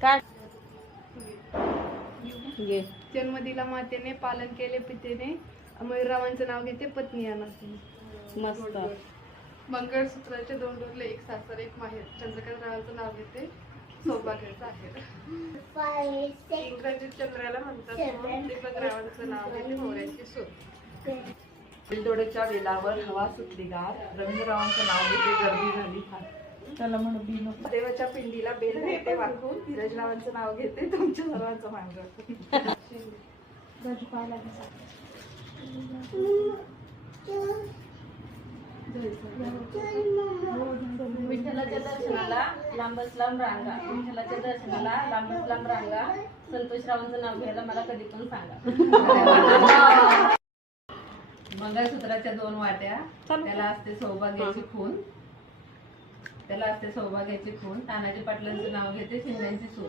काय घे. जन्म दिला मातेने, पालन केले पितेने, मयूररावांचं नाव घेते पत्नी या नात्याने. मस्त. मंगळसूत्राचे 2 डोरले, 1 सासर 1 माहेर, चंद्रकांत रावांचं नाव घेते सौभाग्याचं आहे. इंग्रजीत चंद्राला म्हणतात म्हणून दीपक रावांचं नाव घेते मोऱ्याची सून. बिलदोड्याच्या वेलावर हवा सुटली गार, रवींद्ररावांचं नाव घेते गर्दी झाली फार. त्याला म्हणू बी नको. देवाच्या पिंडीला बेल घेते वाकून, धीरजरावांचं नाव घेते तुमच्या सर्वांचं मांग. विठ्ठलाच्या दर्शनाला लांबच लांब रांगा, विठ्ठलाच्या दर्शनाला लांबच लांब रांगा, संतोषरावांचं नाव घ्यायला मला कधी पण सांगा. मंगळसूत्राच्या 2 वाट्या, त्याला असते सौभाग्याची खून, त्याला असते सौभाग्याची खून, तानाजी पाटलांचं नाव घेते शिंद्यांची सून.